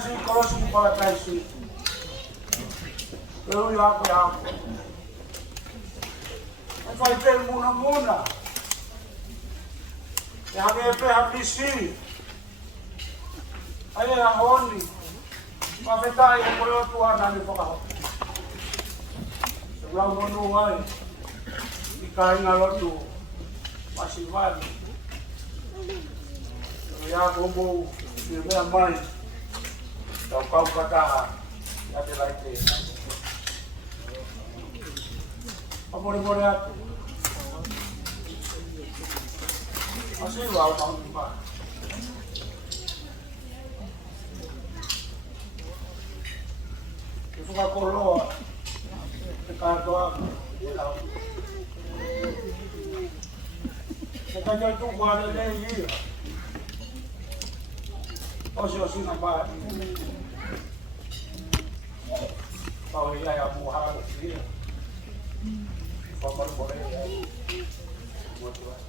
si Kolosi Palataisi. Pero ako ako. Ang fighter muna. Yang epe hapisi. Ay ang honi. Mapetay ang mga tuwa namin pa ako. Sebelum menuai. Ikain ngalot tu. Masih mali. Ya kumbu. Sila mai. Kau kata. Adelaide. Apa-apa aku. Masih wow tahun lima. Itu kan kalau dekat doang. Sekarang itu gua ada lagi. Osi nampak. Kau ini yang muhal dia. Kau boleh ya. Buat tuan.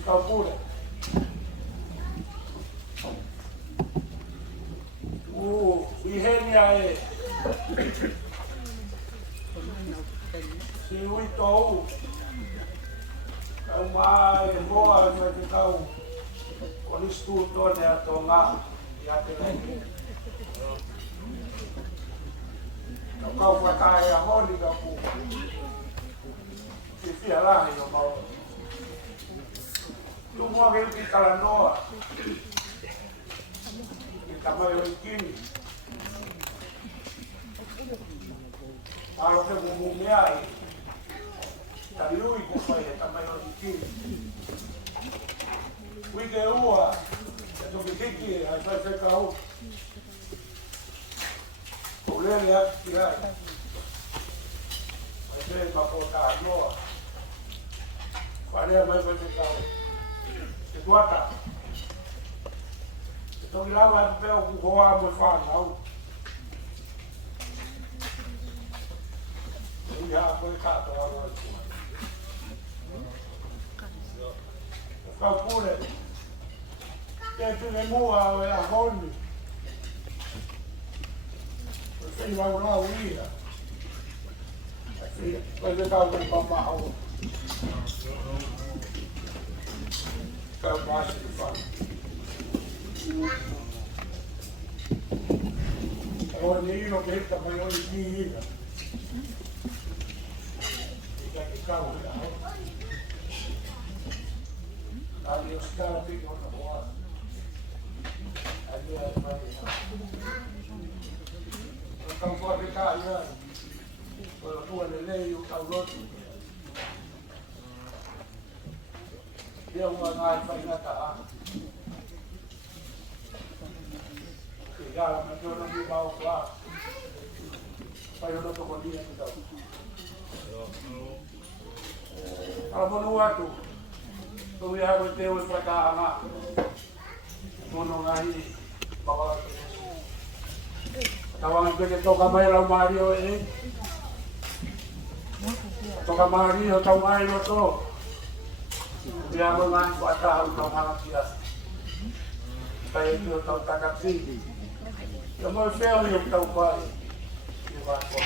Kau pula. Vahenga si Wito. Kau mai boa de kau. Kolosi tu dia tonga ya Adelaide. Kau pakai holi kau. Si lah yo mau. Tu mau ke kalanoa. Kita mau ikini. Kalau ke bumbunya ini, tadi lu ikut saya tambah ikini. Wike ua, itu kiki, saya kau. Boleh lihat kira. Saya mahkota Noah. Pada mai kau. Kuata. Itu lawan pel kuhoa mefano. Ya aku kata orang itu. Kau pula. Itu semua yang honi. Saya mau dia. Saya tahu berpamau. Kau masih faham. Kalau ni nak kita mahu ni. Kau dah. Ada sekarang pergi orang buat. Ada apa ni? Kau buat dekat ya. Kalau tu ada lei, kau buat. Dia orang lain pada tak. Kalau macam orang di bawah kelas, saya orang tu kau dia kita. Kalau menua tu, tu ya betul mereka anak, menua ini bawa. Kawan kita tu kamai lau Mario ini, tu kamari atau Mario tu, dia mengan Kuata untuk anak dia. Saya itu tahu tak sih. Yang mau fail yang tahu baik, dia bawa.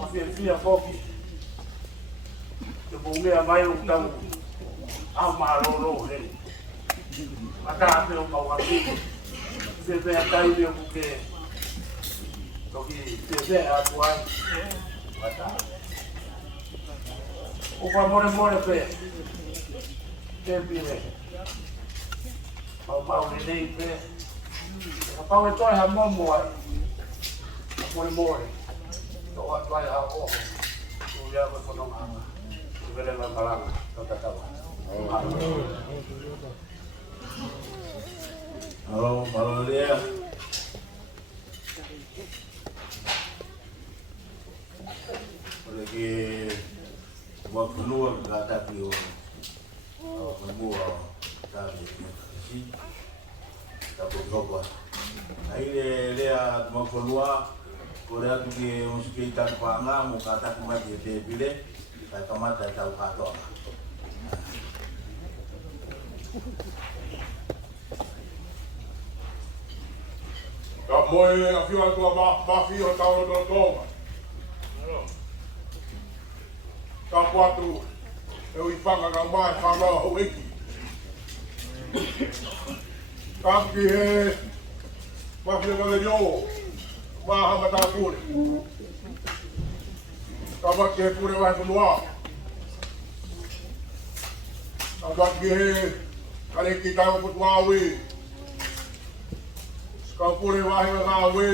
Masih dia fokus. Bunga mai utang amalolo he mata pelo kawaki se ve atai de buke toki se ve atuai mata upa more pe tempire mau ni nei pe pau to ha momo more to atuai ha o tu ya ko no ama Vahenga Melipoane, Halo, halo dia. Pergi buat keluar kata dia. Semua tadi si tak berapa. Ini dia mau keluar. Korea tu dia musik kita panggang, mau kata kemana dia pilih. Saya tomat dan tahu kato. Ka moe a whiwa tua mawhi o tau no tonga. Ka puatu e ui whanga ka mai whanau ho eki. Ka ki he mawhi o le reo, maha mata kure. Ka waki he kure wahe kunua. Ka waki he kare ki tau kutua awi. Ka pure wahi wa ngā we,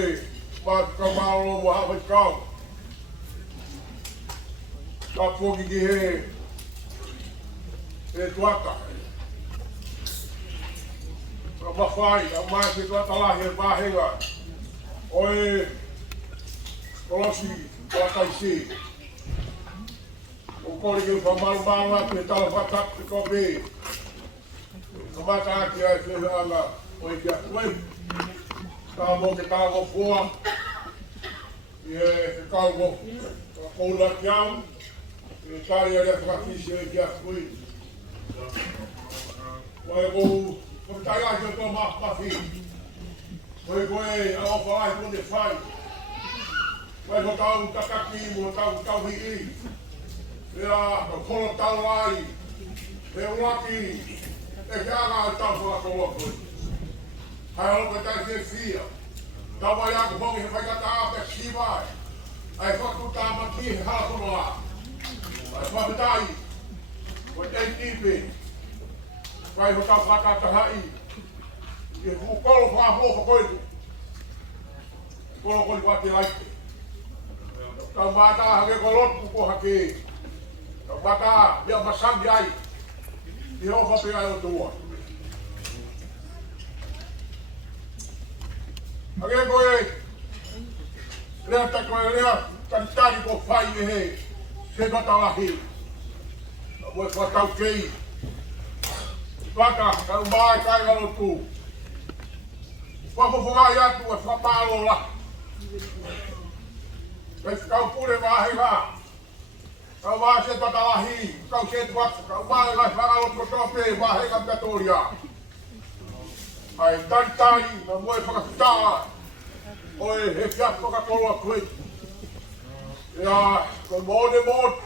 ka maolo mo hawai kau. Ka poki ki he tuata. Ka mawhai, a mai ki tuata lahi e Vahenga. Oe Kolosi, Palataisi. O kore ki upa maru atu e tala whatak te kope. Ka mata aki ai whiwe anga, oe ki a koe. Ka mo ke tāgo fua, e kāgo koula ki au, e tāri a rea whakatisi e ki a kui. Wai kou, tai ai ki o tō mawhi. Wai koe a ofa ai kone whai. Wai ko tau takaki mo tau hi i. Ea, ka kolo tau ai, e uaki, e ki anga ai tau whakakoloa koe. Hai alo tai ke fia. Tau mai aku bongi he whaikata ape siwai. Ai whakuta maki he halakonoa. Ai whakutai. Ko te tipe. Wai hota whakata hai. E kolo whaafo whakoitu. Kolo koli wate laite. Tau mata hake kolotu ko hake. Tau mata ia masangi ai. I ho whape ai o tua. Ake koe, rea ta koe rea, tari ko whai e he, se kata lahi. Moe whakau kei. Waka, kau mai kai galo tū. Whakawhungai atu e whapalo la. Kei kau pure Vahenga. Kau mai se kata lahi, kau se tuatsu, kau mai lai whakalo kotope Vahenga Pretoria. Ai tari, na moe whakawhitaa. Oe he whiapo ka koloa koe. Ia, ko mōne mōt.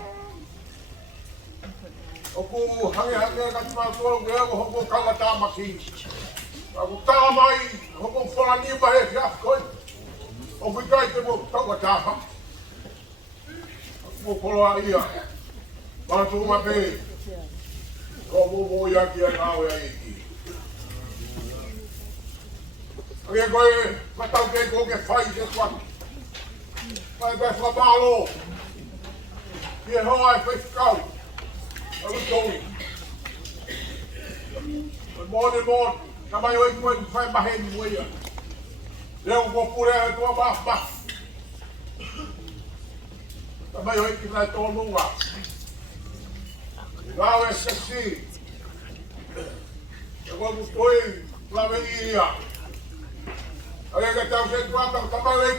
O ku hange ka tima kolo ngea ko hoko kawa tāmaki. Ka ku tā mai, hoko whanani ma he whiapo koe. O whikai te mo kawa tāma. Ko koloa ia. Mātu ma pe. Ko mō iaki a nāwe a eki. Ake koe, matau kei ko ke whai te whaki. Wai koe whamalo. Ki e hoa e whaikau. Alu tongi. Mōne mōne, ka mai oi koe whai maheni muia. Leo ko pure e tua mawha. Ka mai oi ki nai tō nunga. Ngāo e sesi. E koe mutoi, lawe iria. Ake ka tau se tuata, ka mai